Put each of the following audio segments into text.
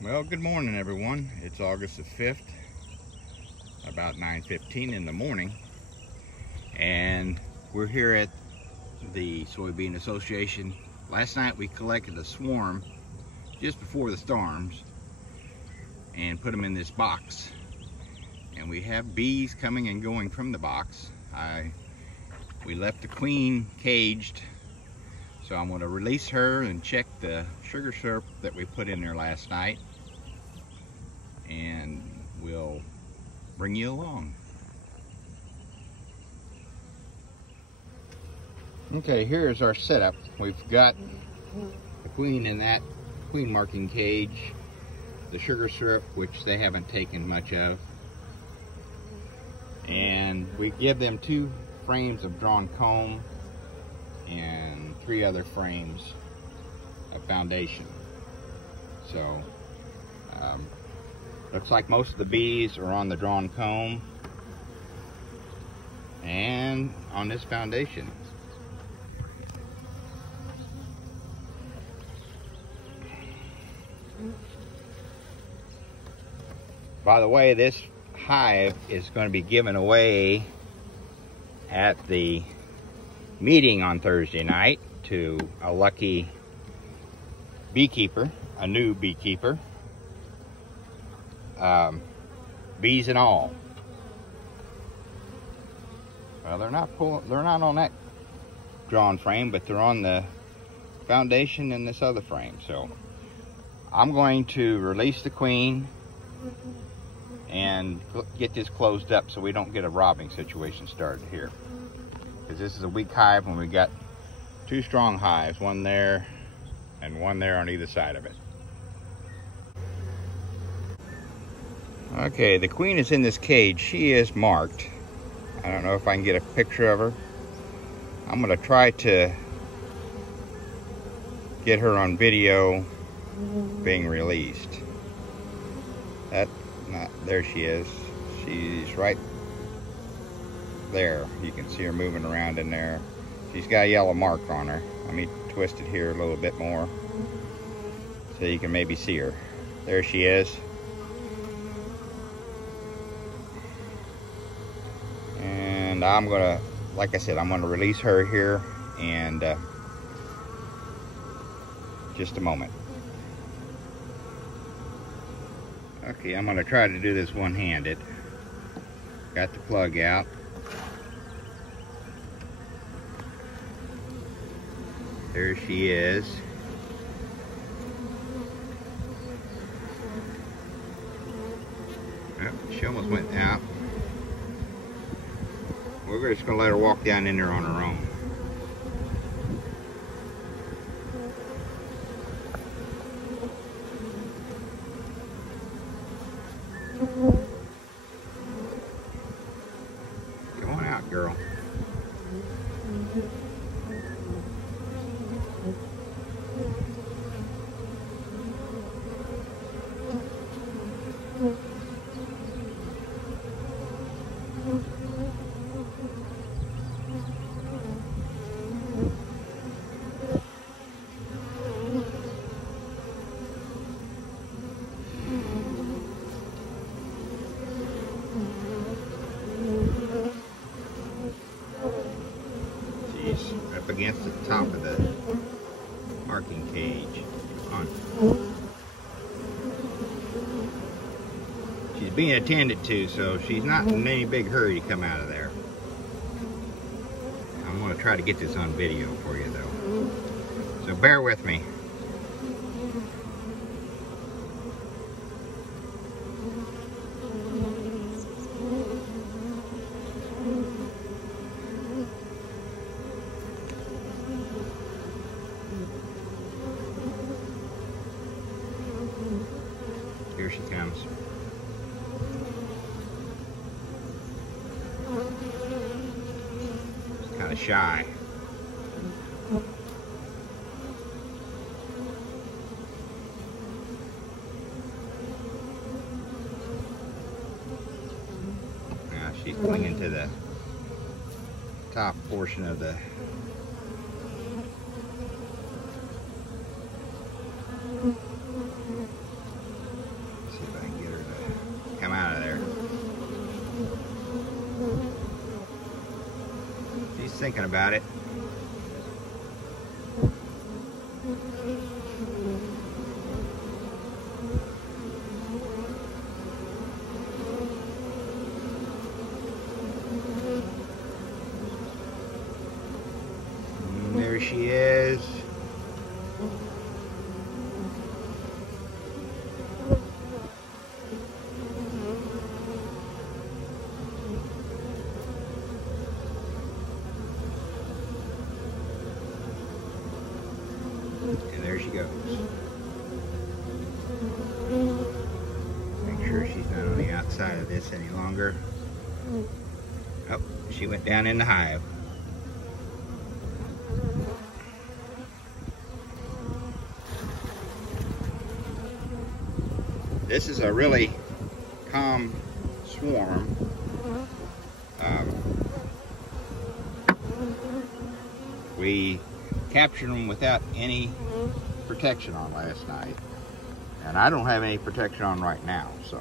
Well, good morning everyone. It's August the 5th, about 9:15 in the morning, and we're here at the Soybean Association. Last night we collected a swarm just before the storms and put them in this box, and we have bees coming and going from the box. We left the queen caged, so I'm going to release her and check the sugar syrup that we put in there last night, and we'll bring you along. Okay, here's our setup. We've got the queen in that queen marking cage, the sugar syrup, which they haven't taken much of, and we give them 2 frames of drawn comb and 3 other frames of foundation. So looks like most of the bees are on the drawn comb and on this foundation. By the way, this hive is going to be given away at the meeting on Thursday night to a lucky beekeeper, a new beekeeper, bees and all. Well, they're not on that drawn frame, but they're on the foundation in this other frame. So I'm going to release the queen and get this closed up so we don't get a robbing situation started here, because this is a weak hive when we got 2 strong hives, one there and one there on either side of it. Okay, the queen is in this cage. She is marked. I don't know if I can get a picture of her. I'm going to try to get her on video being released. There she is. She's right there. You can see her moving around in there. She's got a yellow mark on her. Let me twist it here a little bit more so you can maybe see her. There she is. And I'm gonna, like I said, I'm gonna release her here and just a moment. Okay, I'm gonna try to do this one-handed. Got the plug out. There she is. Oh, she almost went out. We're just gonna let her walk down in there on her own. Come on out, girl. Up against the top of the marking cage. Come on. She's being attended to, so she's not in any big hurry to come out of there. I'm going to try to get this on video for you though, so bear with me. Here she comes. She's kind of shy. Now she's clinging to the top portion of the thinking about it. And there she is. And there she goes. Make sure she's not on the outside of this any longer. Oh, she went down in the hive. This is a really calm swarm. We captured them without any protection on last night, and I don't have any protection on right now, so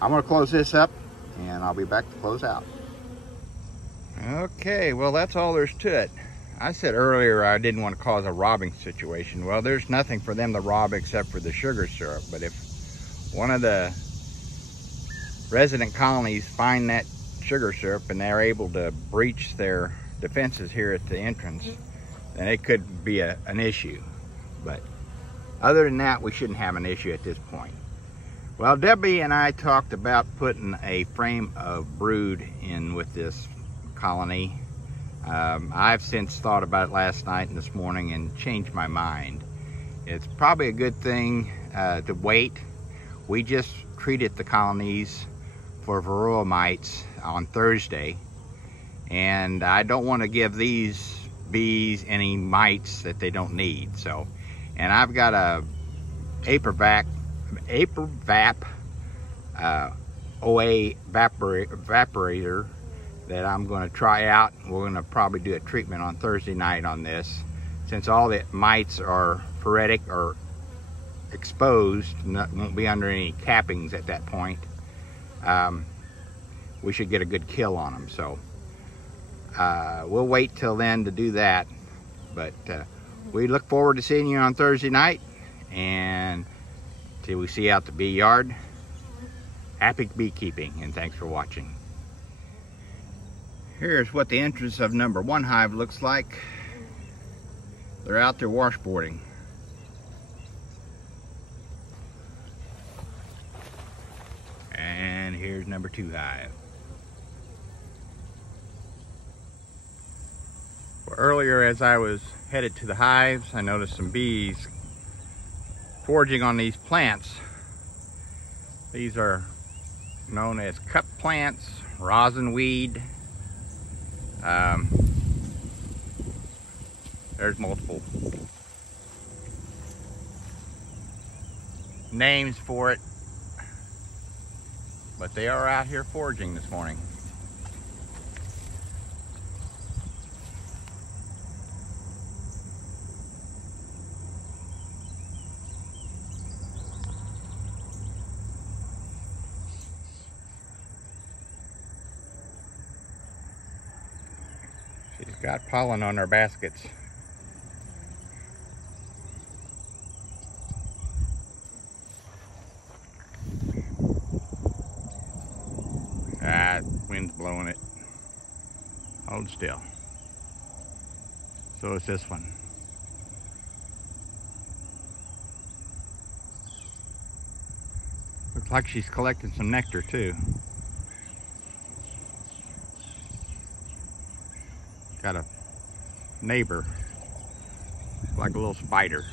I'm going to close this up and I'll be back to close out. Okay, well, that's all there's to it. I said earlier I didn't want to cause a robbing situation. Well, there's nothing for them to rob except for the sugar syrup, but if one of the resident colonies find that sugar syrup and they're able to breach their defenses here at the entrance, then it could be an issue. But other than that, we shouldn't have an issue at this point. Well, Debbie and I talked about putting a frame of brood in with this colony. I've since thought about it last night and this morning and changed my mind. It's probably a good thing to wait. We just treated the colonies for varroa mites on Thursday, and I don't want to give these bees any mites that they don't need. So, and I've got a Apervap OA evaporator that I'm going to try out. We're going to probably do a treatment on Thursday night on this, since all the mites are phoretic or exposed, won't be under any cappings at that point. We should get a good kill on them. So we'll wait till then to do that, but we look forward to seeing you on Thursday night, and till we see you out the bee yard. Happy beekeeping, and thanks for watching. Here's what the entrance of number 1 hive looks like. They're out there washboarding. And here's number 2 hive. Well, earlier as I was headed to the hives, I noticed some bees foraging on these plants. These are known as cup plants, rosin weed. There's multiple names for it, but they are out here foraging this morning. She's got pollen on her baskets. Wind's blowing it. Hold still. So is this one. Looks like she's collecting some nectar too. Got a neighbor, like a little spider.